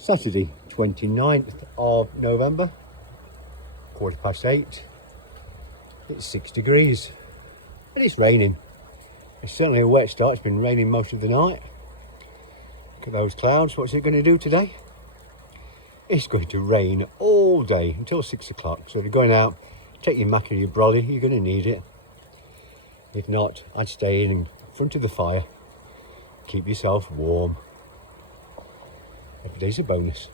Saturday 29th of November, 8:15. It's 6 degrees and it's raining. It's certainly a wet start. It's been raining most of the night. Look at those clouds. What's it going to do today? It's going to rain all day until 6 o'clock. So if you're going out, take your mac and your brolly. You're going to need it. If not, I'd stay in front of the fire. Keep yourself warm. Every day's a bonus.